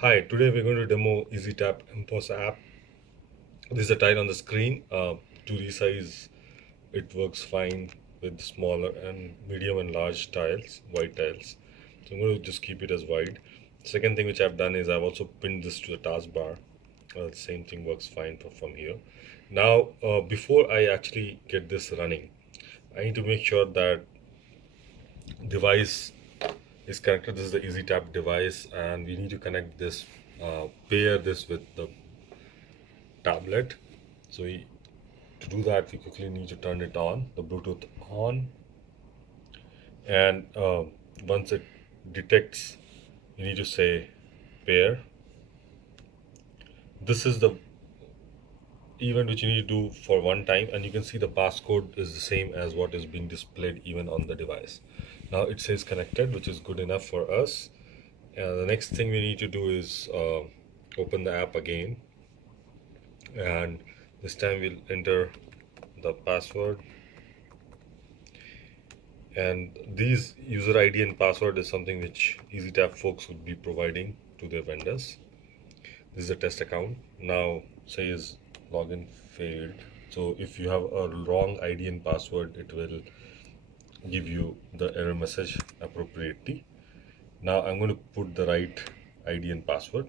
Hi, today we're going to demo EasyTap Impulse app. This is the tile on the screen. To resize, it works fine with smaller and medium and large tiles, white tiles. So I'm going to just keep it as wide. Second thing which I've done is I've also pinned this to the taskbar. The same thing works fine from here. Now, before I actually get this running, I need to make sure that device is connected. This is the EasyTap device, and we need to connect this, pair this with the tablet. So to do that, we quickly need to turn it on, the Bluetooth on, and once it detects, you need to say pair. This is the event which you need to do for one time, and you can see the passcode is the same as what is being displayed even on the device. Now it says connected, which is good enough for us. The next thing we need to do is open the app again, and this time we'll enter the password. And these user ID and password is something which EasyTap folks would be providing to their vendors. This is a test account. Now says login failed. So if you have a wrong ID and password, it will give you the error message appropriately. Now I'm going to put the right ID and password,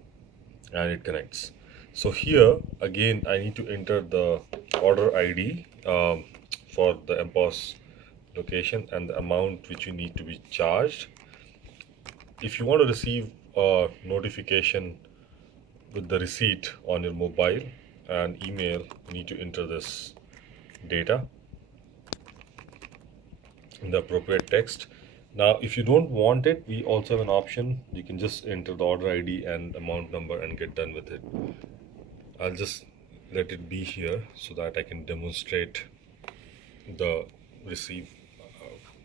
and it connects. So here again I need to enter the order ID for the MPOS location and the amount which you need to be charged. If you want to receive a notification with the receipt on your mobile and email, you need to enter this data in the appropriate text. Now if you don't want it, we also have an option. You can just enter the order ID and amount number and get done with it. I'll just let it be here so that I can demonstrate the receive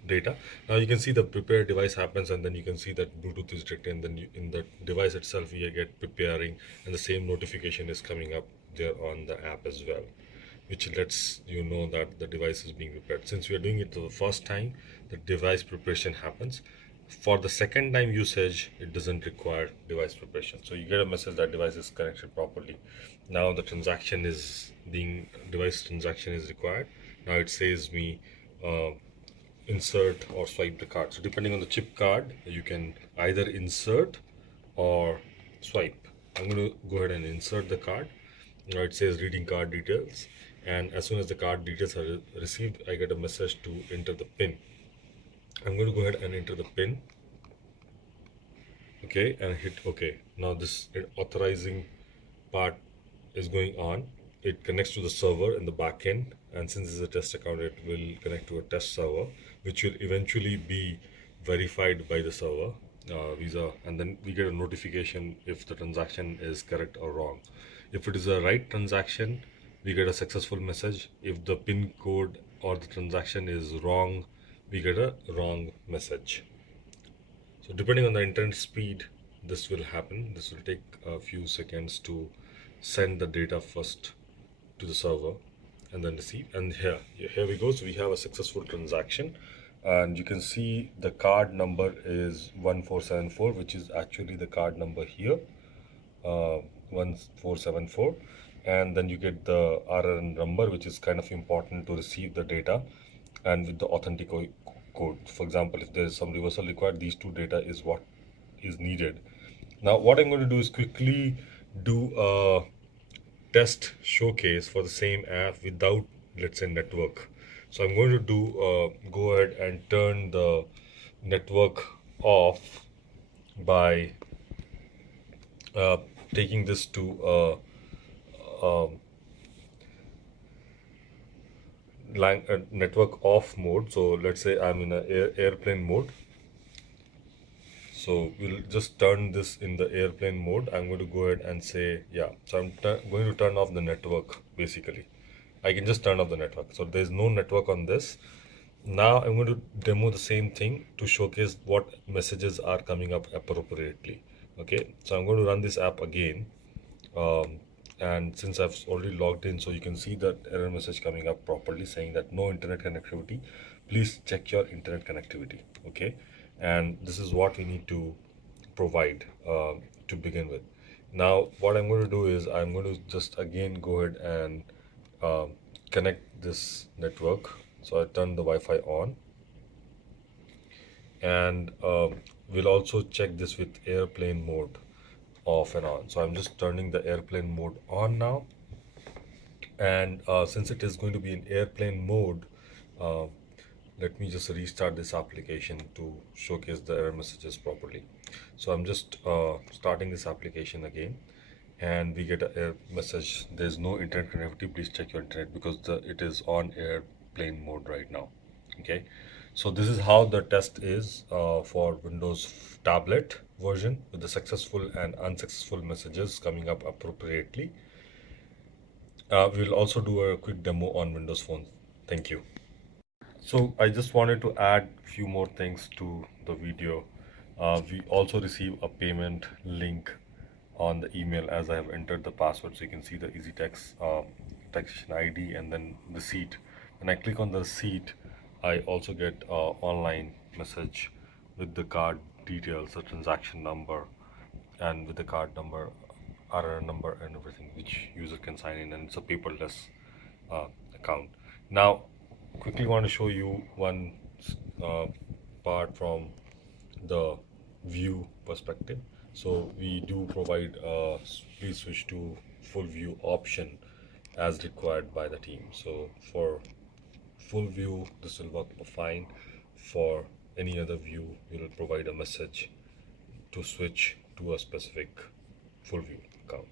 data. Now you can see the prepare device happens, and then you can see that Bluetooth is detected, and then in the device itself we get preparing, and the same notification is coming up there on the app as well, which lets you know that the device is being prepared. Since we are doing it for the first time, the device preparation happens. For the second time usage, it doesn't require device preparation. So you get a message that device is connected properly. Now the transaction is being, device transaction is required. Now it says me insert or swipe the card. So depending on the chip card, you can either insert or swipe. I'm going to go ahead and insert the card. Now it says reading card details, and as soon as the card details are received, I get a message to enter the PIN. I'm going to go ahead and enter the PIN. Okay, and hit OK. Now this authorizing part is going on. It connects to the server in the back end, and since this is a test account, it will connect to a test server, which will eventually be verified by the server Visa, and then we get a notification if the transaction is correct or wrong. If it is a right transaction, we get a successful message. If the PIN code or the transaction is wrong, we get a wrong message. So depending on the internet speed, this will happen. This will take a few seconds to send the data first to the server and then receive. And here we go. So we have a successful transaction, and you can see the card number is 1474, which is actually the card number here, 1474. And then you get the RRN number, which is kind of important to receive the data, and with the authentic code. For example, if there is some reversal required, these two data is what is needed. Now what I'm going to do is quickly do a test showcase for the same app without, let's say, network. So I'm going to do go ahead and turn the network off by taking this to network off mode. So let's say I'm in a airplane mode. So we'll just turn this in the airplane mode. I'm going to go ahead and say, yeah, so I'm going to turn off the network. Basically I can just turn off the network, so there's no network on this. Now I'm going to demo the same thing to showcase what messages are coming up appropriately. Okay, so I'm going to run this app again, and since I've already logged in, so you can see that error message coming up properly saying that no internet connectivity, please check your internet connectivity. Okay, and this is what we need to provide. to begin with. Now, what I'm going to do is I'm going to just again go ahead and um, connect this network. So I turn the Wi-Fi on, and we'll also check this with airplane mode off and on. So I'm just turning the airplane mode on now, and since it is going to be in airplane mode, uh, let me just restart this application to showcase the error messages properly. So I'm just starting this application again, and we get a error message: there's no internet connectivity, please check your internet, because it is on airplane mode right now. Okay, so this is how the test is for Windows tablet version, with the successful and unsuccessful messages coming up appropriately. We'll also do a quick demo on Windows Phone. Thank you. So I just wanted to add few more things to the video. We also receive a payment link on the email, as I have entered the password. So you can see the EasyTax taxation ID and then receipt. When I click on the receipt, I also get a online message with the card details, the transaction number, and with the card number, RR number, and everything, which user can sign in, and it's a paperless account. Now, quickly want to show you one uh, part from the view perspective. So we do provide a please switch to full view option as required by the team. So for full view, this will work fine. For any other view, we will provide a message to switch to a specific full view account.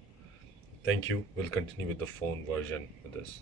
Thank you. We'll continue with the phone version with this.